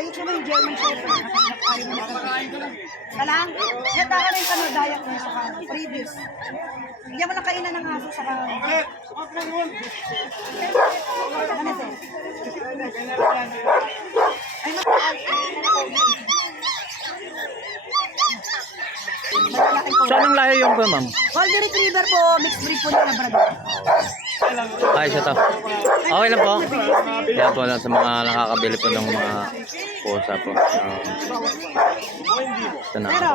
Kaya gusto mo yung German Shepherd. Mo na Ka na yung kano diet mo sa kano. Previous. Bigyan mo na kainan ng aso sa kano. Ano sir? Ay, po. Saan ang lahi yung po, ma'am? Golden Retriever po, mixed breed po na brad. Ay, siya to. Okay lang po. Yan po lang sa mga nakakabili po ng mga pusa po. Um, ito na. Pero,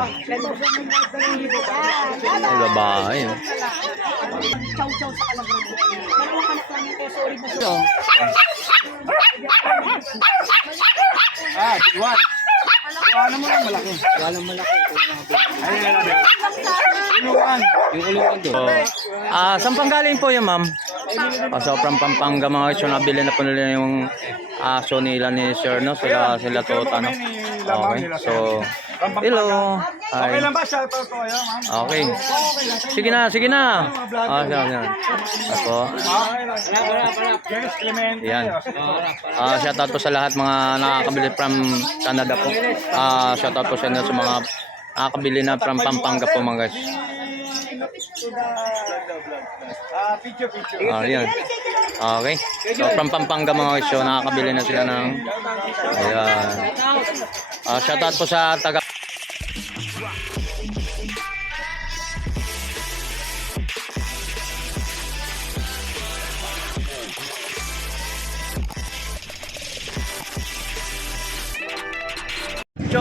Ay, babae. oh. Chow chow sa kalabro. Dalawang anak namin po, sorry. Ito. Ah, one. Ano mo lang malaki? Wala malaki. Ay, ay, ay. Inuwan. Yung ulungan doon. Ah, saan pang galing po yan, ma'am? Ah, so, from Pampanga mga yung nabili na po nila yung aso nila ni Sir, no? Sila, sila to, ano? Okay, so, hello. Okay Hi. lang ba? Shout out ko kayo, ma'am. Okay. Sige na, sige na. Ah, sige, sige. Ako. Okay. Yes, Clement. Yan. Ah, shout out po sa lahat mga nakakabili from Canada po. Ah, shout out po sa inyo sa mga nakakabili na from Pampanga po mga guys. Ah, picture, picture. Ah, yan. Okay. So from Pampanga mga so nakakabili na sila ng Ayan. Ah, shout out po sa taga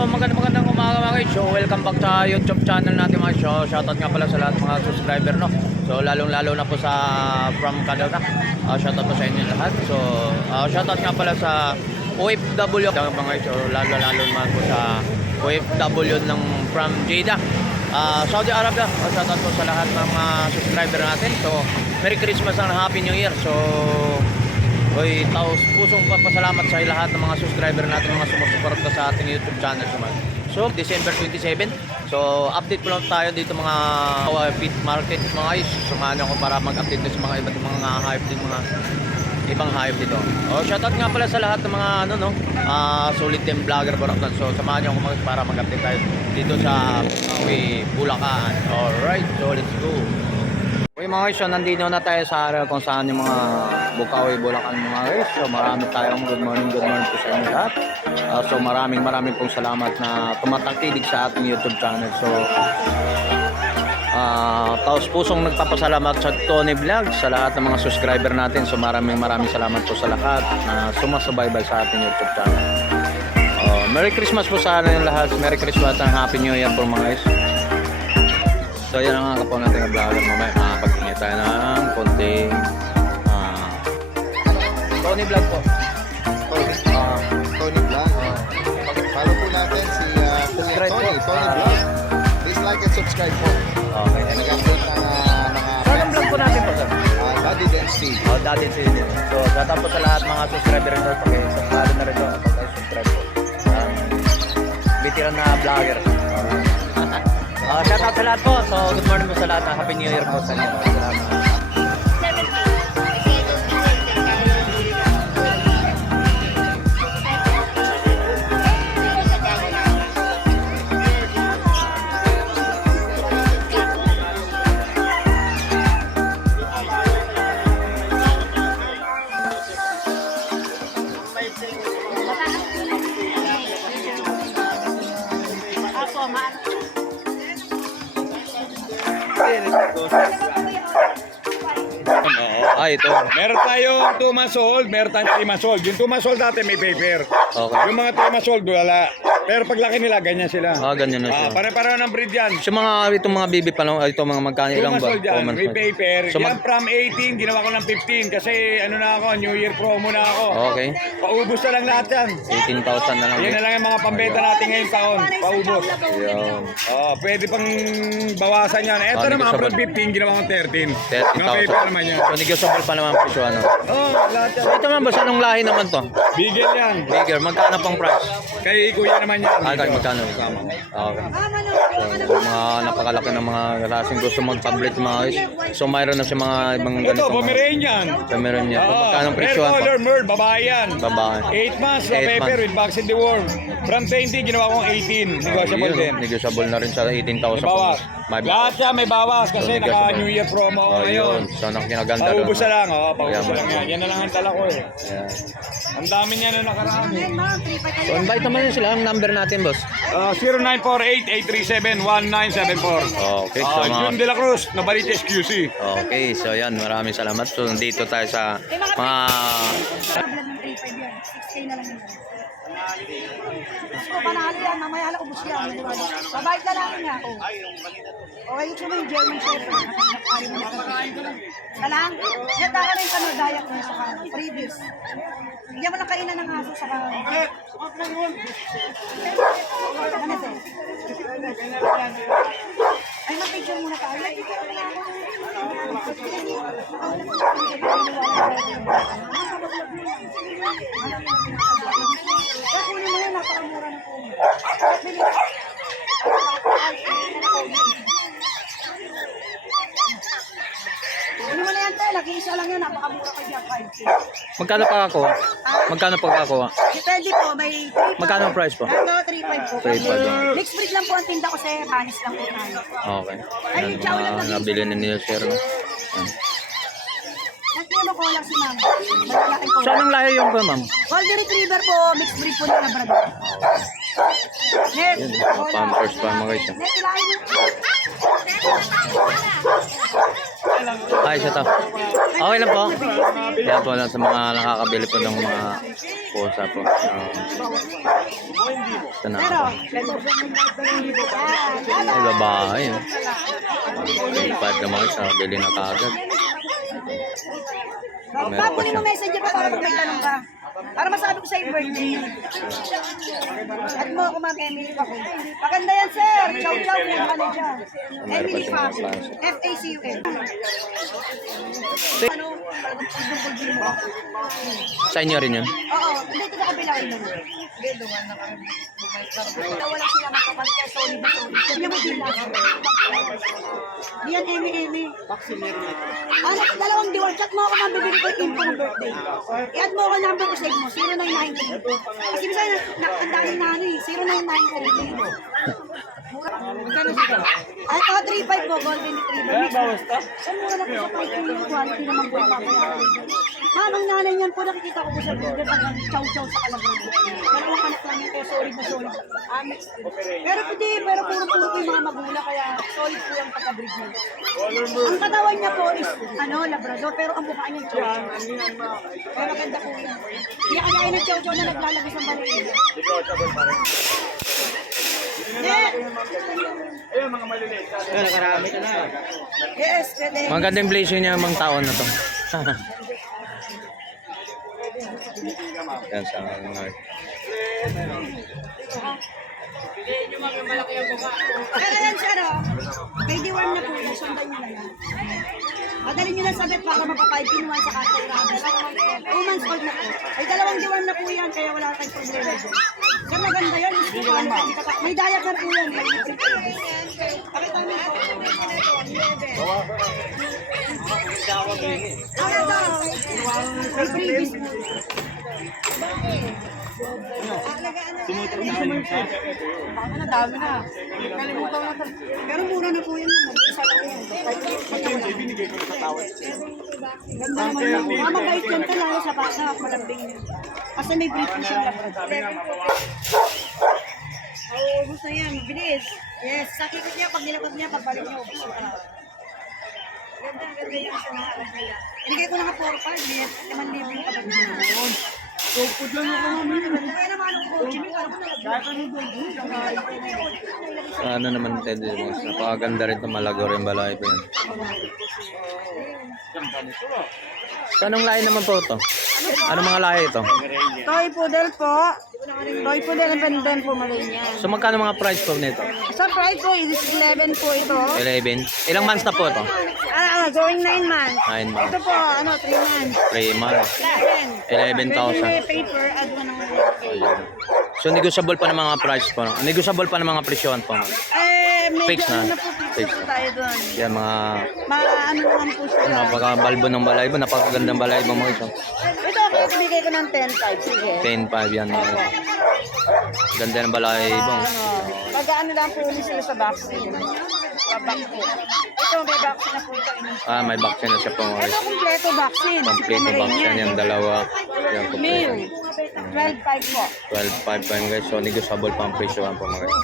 magandang umaga mga So welcome back sa YouTube channel natin mga. So shoutout nga pala sa lahat mga subscriber no. So lalong lalo na po sa from Canada. Uh, shoutout po sa inyo lahat. So uh, shoutout nga pala sa OFW mga guys. So lalo lalo naman po sa OFW ng from Jeddah. Uh, Saudi Arabia. Uh, shoutout po sa lahat ng mga subscriber natin. So Merry Christmas and Happy New Year. So Hoy, taos pusong papasalamat sa lahat ng mga subscriber natin, mga sumusuporta sa ating YouTube channel naman. So, December 27. So, update po lang tayo dito mga uh, feed market mga guys. Samahan ako para mag-update sa mga iba't mga hype din mga ibang hype dito. Oh, shoutout nga pala sa lahat ng mga ano no, ah solid team vlogger Bulacan. So, samahan niyo ako mag- para mag-update tayo dito sa Uy, Bulacan. Alright, so let's go. Okay mga guys, so nandito na tayo sa area kung saan yung mga Bukawi, Bulacan mga guys. So marami tayong good morning, good morning po sa inyo lahat. Ah, so maraming maraming pong salamat na tumatangkilig sa ating YouTube channel. So ah taos pusong nagpapasalamat sa Tony Vlog sa lahat ng mga subscriber natin. So maraming maraming salamat po sa lahat na sumasubaybay sa ating YouTube channel. Oh, Merry Christmas po sa atin lahat. Merry Christmas and Happy New Year po mga guys. So yan ang mga kapaw natin na vlogger mamaya makapag-ingay tayo ng konting ah, Tony Vlog po. Tony, ah, Tony Vlog. Follow po natin si Kuya Subscribe Tony, po. Tony. Vlog. Please like and subscribe po. Okay. Nag-upload ng mga Saan ang vlog po natin po sir? Daddy Dempsey. Oh, dati si So, out po sa lahat mga subscriber rin po. Pag-subscribe na rin po. Pag-subscribe po. Um, veteran na vlogger. Uh, shout out sa lahat po. So, good morning po sa lahat. Happy New Year po sa inyo. Salamat. Ah, ito. Meron tayong 2 months old, meron tayong 3 months old. Yung 2 months old dati may paper. Okay. Yung mga 3 months old, wala. Pero paglaki nila, ganyan sila. Ah, ganyan na siya. Ah, pare-pareho ng breed yan. So mga itong mga bibi pa lang, ito mga magkano 2 ilang months ba? old yan, paper. So yan mag from 18, ginawa ko ng 15 kasi ano na ako, New Year promo na ako. Okay. Paubos na lang lahat yan. 18,000 na lang. Yan na lang yung mga pambenta natin ngayong taon. Paubos. Yun. Oh, pwede pang bawasan yan. Ito Ah, naman, negotiable. from 15, ginawa kong 13. Mga 30,000. paper naman yan. So negotiable pa naman presyo ano. Oh, lahat yan. So ito naman boss, anong lahi naman to? Bigel yan. Bigger, magkano pang price? Kay kuya naman naman yan. Ah, kahit magkano? Okay. Ah, So, mga napakalaki ng mga klaseng gusto mag-public mga guys. So, mayroon na si mga ibang Ito, ganito. Pomeranian. So, niya. Oo. magkano ang Red presyo pa? collar, Merl, babae yan. Babae. 8 months na paper with vaccine deworm. From 20, ginawa kong 18. Negotiable din. negotiable na rin sa 18,000. May bawas. Lahat siya may bawas kasi So, naka. New Year promo ako Oh, ngayon. yun. So, nakinaganda Paubos na lang, oh, paubos ba? lang yan. Yan na lang ang dala ko eh. Yeah. Ang dami niya na nakarami. 3-5 So, invite naman yun sila. Ang number natin, boss. Uh, 0948-837-1974. Okay, so Ah, mga... Jun De La Cruz, Nabalite SQC. Okay, so yan. Maraming salamat. So, nandito tayo sa mga... Vlog ng 3-5 yan. 6K na lang yun. So, panalo yan. Mamaya lang ubus yan. Babayad ka lang niya ako. Okay, gusto mo yung German Shepherd. Ayaw mo na. Ka lang? Yan taka na yung kano diet mo sa kanan. Previous. Bigyan mo ng kainan ng aso sa kanan. Ano to? Ay, mag-picture muna tayo. Ay, picture muna ako. Kaya kunin mo yan, napakamura na po. Bili. Kunin mo na yan, te. Lagi-isa lang yan. Napakamura ka dyan. 5K. Magkano pa ako? Magkano pa ako? Depende po, may 3 Magkano ang price po? Ano, 3.5 po. 3.5 Mixed breed lang po ang tinda ko sa Panis lang po tayo. Okay. Ay, Yan, chow lang mga na nabili ni Neil Sir. No? Ko lang si ma'am. Malaki po. So, anong lahi yung po, ma'am? Golden Retriever po, mixed breed po ng Labrador. Net. Yan, mga pampers pa mga guys. Net, ilahin mo. Ay, siya to. Okay lang po. Yan po lang sa mga nakakabili po ng mga pusa po. Uh, ito na ako. Ay, babae. oh. 25 naman sa bili na kagad. Meron pa siya. mo messenger pa para pag may tanong ka. Para masabi ko sa yung birthday. At mo ako ma'am Emily ako. Maganda yan sir. Chow chow mo ka na dyan. Emily Fab. F-A-C-U-M. Ano? Sa inyo rin yun? Oo. Hindi ito na kabila rin naman. Wala sila makapalit kaya solid na solid. Kanya mo din lang. Yan, Emi, Emi. Ano, dalawang diwar. Chat mo ako ma'am, bibili ko yung info ng birthday. I-add mo ako number ko save mo, 0993. Kasi na, ang dami na ano eh, 0993. Ay, ito, 35 po, golden retriever. Ay, bawas to? Ay, mura na po sa 5 kilo quality naman po yung papayaran. Ma'am, ang nanay niyan po, nakikita ko po sa video, talagang chow-chow sa kalabang. Dalawang anak lang kaya solid na solid. Ah, mixed. Pero hindi, pero puro-puro po yung mga magula, kaya solid po yung pagka-breed niya. Ang katawan niya po is, ano, labrador, pero ang mukha niya chow. Pero maganda po yun. Hindi kaya ng chow-chow na naglalagay sa maliit. Yeah. Yes, pwede. Magandang blazing niya mga taon na to. Yan sa mga... Yan siya, no? May deworm na po. Sundan nyo na yan. Madali nyo lang sabit para mapapay pinuwan sa kanta grabe. Two months old na po. May dalawang deworm na po yan, kaya wala tayong problema dyan. Sir, maganda ko ano, hindi ka- May po yan. Pakita mo po. Ano daw? May previous po. Ano, dami na. Kalimutan na. Pero mura na po yun. Isa lang yan. Ganda naman yun. Ah, mabait yan talaga sa bata. Malambing yun. Kasi may brief po siya. Oo, na yan. Bilis. Yes, sa kikit niya, pag nilabas niya, pagbalik niya, na. Ganda, ganda yan sa mga alas nila. Binigay ko na nga 4-5, liyan. Naman libre yung kapag niya. Tupod lang ako namin. Kaya naman ako po. Na. Ano naman Teddy Boss? Napakaganda rin ito. Malago rin balay po yun. So, anong lahi naman po ito? Anong mga lahi ito? Toy Poodle po. Toy Poodle and Benden po Malenya. So, magkano mga price po nito? Sa price po is 11 po ito. 11? Ilang months na po ito? Ah, ah, going 9 months. 9 months. Ito po, ano, 3 months. 3 months. 11. 11,000. May paper, add mo ng Ayun. So negotiable pa ng mga price po. no? Negotiable pa ng mga presyohan po. ma'am. Eh, medyo Fix na. ano na po, fix Fix na po tayo doon. Yan mga Ma, ano naman po sila. napaka balbo ng balaybo, napakagandang balaybo mga iso. Ito, kaya bigay ko ng 10-5. Sige. 10-5 yan mga iso. Ganda ng balaybo. Ano, pag-ano lang po ulit sila sa vaccine. Sa vaccine. Ito, may vaccine na po ito. Ah, may vaccine na siya po mga Ito, kompleto vaccine. Complete vaccine yan, dalawa. Yan, complete. Male. 12-5 po. 12.5 pa yun guys. So negotiable pa ang presyohan po mga guys.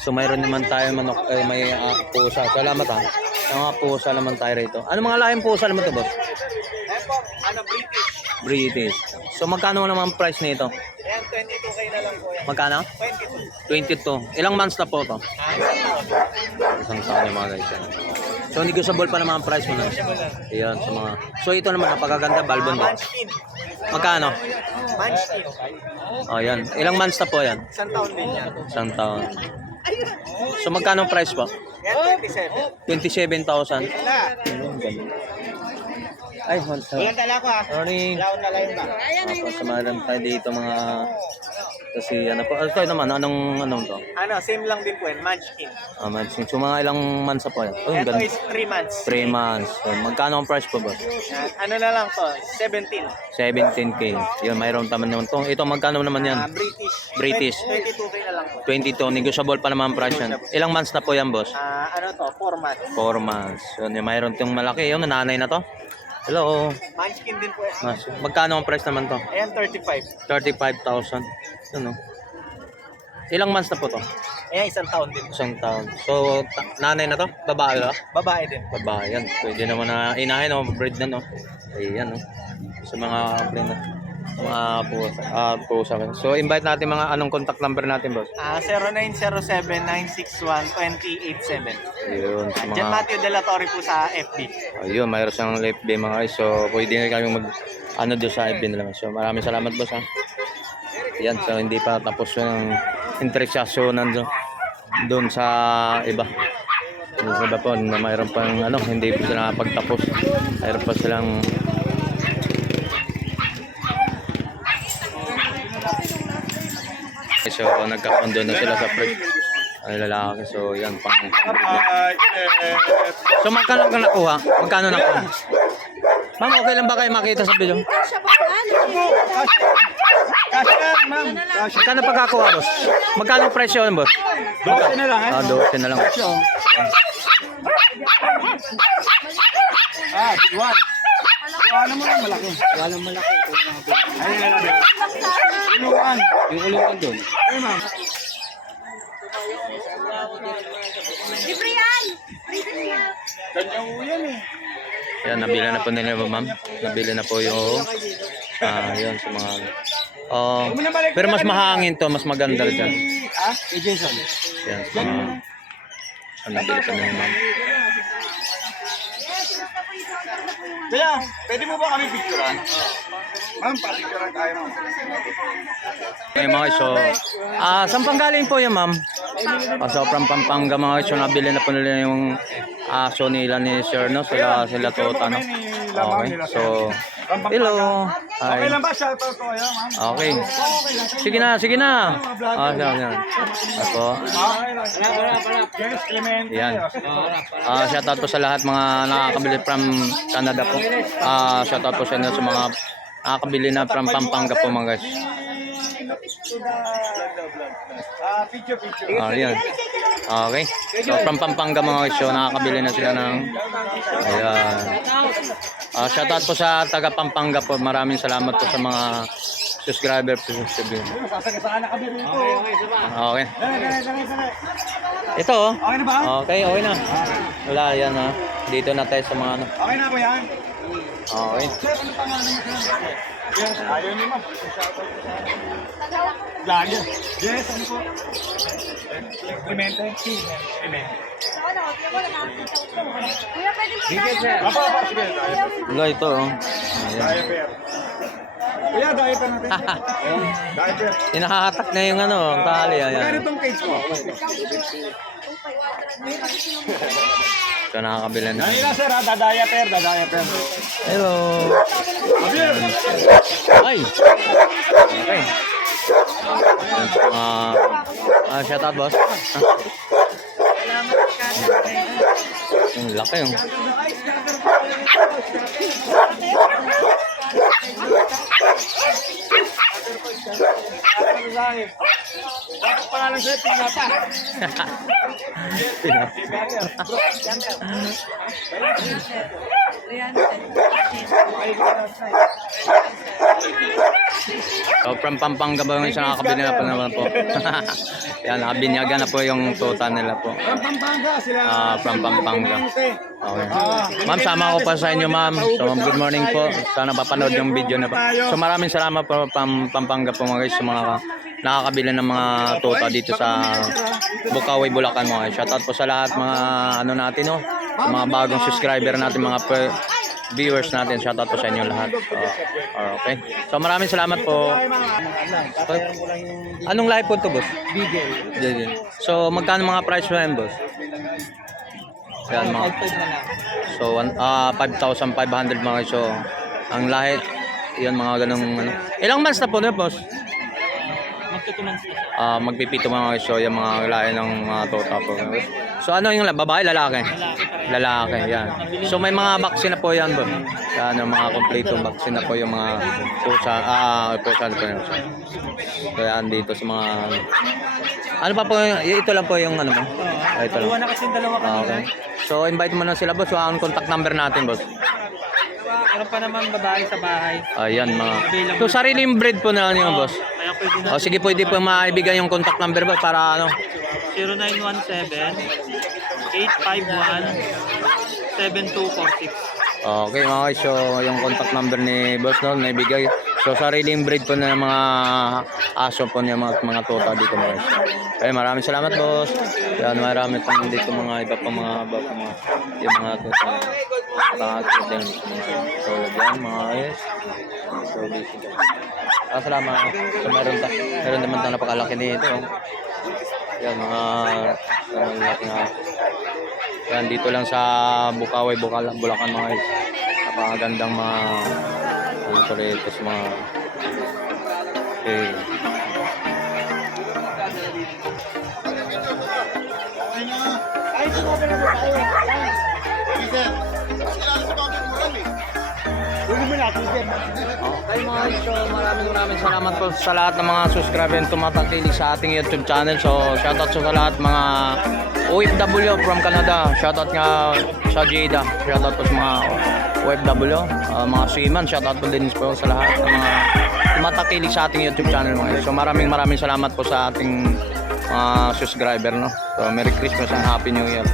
So mayroon naman tayo manok, eh, may ah, pusa. Salamat ha. May mga pusa naman tayo rito. Ano mga lahing pusa naman to boss? Ano, British? British. So magkano naman ang price nito? Ayan, 22k na lang po yan. Magkano? 22. 22. Ilang months na po to? Isang taon yung mga guys. yan. So negotiable pa naman ang price mo na. Ayan, sa mga... So ito naman, napakaganda, balbon mo. Munchkin. Magkano? Munchkin. Oh, yan. Ilang months na po yan? Isang taon din yan. Isang taon. So magkano ang price po? Yan, 27. 27,000. Wala. Ay, hold on. Walang dala ko ha. Morning. Wala akong dala yung ba? Tapos samahan tayo dito mga... Kasi ano po, ano naman, anong, anong to? Ano, same lang din po yan. Munchkin. Ah, months. So mga ilang months na po yan? Oh, Ito is 3 months. 3 months. So, magkano ang price po ba? Ah, ano na lang to? 17. 17k. Yun, mayroon naman naman to. Ito, magkano naman yan? Ah, British. British. 22k na lang po. 22. Negotiable pa naman ang price yan. Ilang months na po yan, boss? Ah, ano to? 4 months. 4 months. Yun, yung mayroon tong malaki. Yun, nanay na to. Hello. Munchkin din po yan. Mas, magkano ang price naman to? Ayan, 35. 35,000. Yun, no? Ilang months na po to? Ayan, isang taon din. Isang taon. So, ta- nanay na to? Babae ba? Babae din. Babae yan. Pwede naman na inahin, no? Breed na, no? Ayan, no? Sa mga breed na. Mga pusa. Ah, pusa. So, invite natin mga anong contact number natin, boss? Ah, 0907-961-2087. Ayun, sa Diyan mga... Matthew De La Torre po sa FB. Ayun, mayroon siyang day mga guys. So, pwede na kami mag... Ano doon sa FB nila. So, maraming salamat, boss, ha? Yan, so hindi pa tapos yung interesasyon nandun doon sa iba. Doon sa iba po, na mayroon pang ano, hindi pa sila pagtapos. Mayroon pa silang So, nagkakondo na sila sa pre. Ay, lalaki. So, yan, pang... So, magkano ka nakuha? Magkano nakuha? Ma'am, okay lang ba kayo makita sa video? Cash yan, ma'am. Magkano pagkakuha, boss? Magkano ang presyo yun, boss? 12 na lang, eh. Ah, 12 na lang. Ah, one. Wala mo lang malaki. Wala malaki. Ayun na lang. Inuwan. Yung ulingan doon. Ay, ma'am. Libre yan! Ganyan po yan eh. Yan, nabili na po nila, ma'am. Nabili na po yung... Ah, yun, sa mga... Oh, pero mas mahangin to, mas maganda rin dyan. Ah, kay Jason. Yan, sa mga... Ah, nabili pa nila, ma'am. Kaya, pwede mo ba kami picturean? Ma'am, pa-picturean tayo, ma'am. Eh, mga iso. Ah, saan pang galing po yan, ma'am? Ah, so, from Pampanga, mga iso, nabili na po nila yung aso nila ni Sir, no? Sila, sila Tota, no? Okay, so... Hello. Okay Hi. lang ba? Shoutout ko kayo, ma'am. Okay. Sige na, sige na. Ah, sige na. Ako. Okay. Yes, Clemente. Yan. Ah, shout out po sa lahat mga nakakabili from Canada po. Ah, shout out po sa inyo sa mga nakakabili na from Pampanga po mga guys. Ah, picture, picture. Ah, yan. Okay. So from Pampanga mga guys, so nakakabili na sila ng Ayan. Ah, shout out po sa taga Pampanga po. Maraming salamat po sa mga subscriber po. Sasagasaan na kami rito. Okay. Dali, dali, dali. Ito oh. Okay na ba? Okay, okay na. Wala yan ha. Dito na tayo sa mga ano. Okay na ba yan? Okay. Sir, ano pangalan mo? Yes, ayaw ni ma'am. Shoutout Lagi. Yes, ano po? Clemente. Clemente. Wala ito oh. Ayan. Kuya, diaper natin. Diaper. Inahatak na yung ano, tali. Magkano Ayan. itong cage mo? Nakakabila na. Kanina sir ha, dadaya per, dadaya per. Hello. Ay. Okay. Ah, ah, shout out boss. Ang laki yung. Bakit pangalan sa'yo, pinata? So from Pampanga ba yung isa nakakabili na po naman po. Yan, nakabinyagan na po yung tuta nila po. From Pampanga sila. Ah, from Pampanga. Okay. Ah, Ma'am, sama ko pa sa inyo, ma'am. So, ma'am, good morning po. Sana papanood yung video na po. So, maraming salamat po, Pam Pampanga po mga guys, sa mga nakakabili ng mga tuta dito sa Bukawi, Bulacan mga guys. Shoutout po sa lahat mga ano natin, no? Sa mga bagong subscriber natin, mga viewers natin. Shoutout po sa inyo lahat. Oh, okay. So, maraming salamat po. Anong live po to, boss? Bigel. So, magkano mga price mo yan, boss? Yan, mga. So, one- ah 5,500 mga. So, ang lahi, yan mga ganong ano. Ilang months na po na, boss? Ah, magpipito mga. So, yung mga lahi ng mga tota po. So, ano yung la- babae, lalaki? Lalaki, yan. So, may mga vaccine na po yan, boss. Yan, yung mga kompletong vaccine na po yung mga pusa, ah, pusa na po yun. So, yan dito sa mga... Ano pa po, ito lang po yung ano mo? Ah, ito lang. na kasi dalawa Ah, Okay. So, invite mo na sila, boss. So, ang contact number natin, boss. Meron pa naman babae sa bahay. Ayan, mga... So, sariling breed po na yun, boss. Kaya pwede na O, sige, pwede po maibigay yung contact number, boss, para ano... 0917-851-7246. Okay, mga guys. So, yung contact number ni boss noon, naibigay. So, sariling breed po na mga aso po niya, mga, mga tota dito, mga guys. Okay, maraming salamat, boss. Yan, marami pang dito mga iba pa mga, iba pa mga, yung mga tota. Pangatot din. So, yan, mga guys. So, dito. Ah, salamat. So, meron, ta, meron naman tayo napakalaki nito. Yan, mga, nga. Yan, dito lang sa Bukaway, Bukal, Bulacan mga guys. Napakagandang mga ano sa mga okay. Huwag Okay mga so maraming maraming salamat po sa lahat ng mga subscriber and tumatangkilik sa ating YouTube channel. So shoutout sa lahat mga OFW from Canada. Shoutout nga sa Jeddah. Shoutout po sa mga OFW, uh, mga seaman. Shoutout po din po sa lahat ng mga tumatangkilik sa ating YouTube channel mga. So maraming maraming salamat po sa ating mga subscriber no. So Merry Christmas and Happy New Year.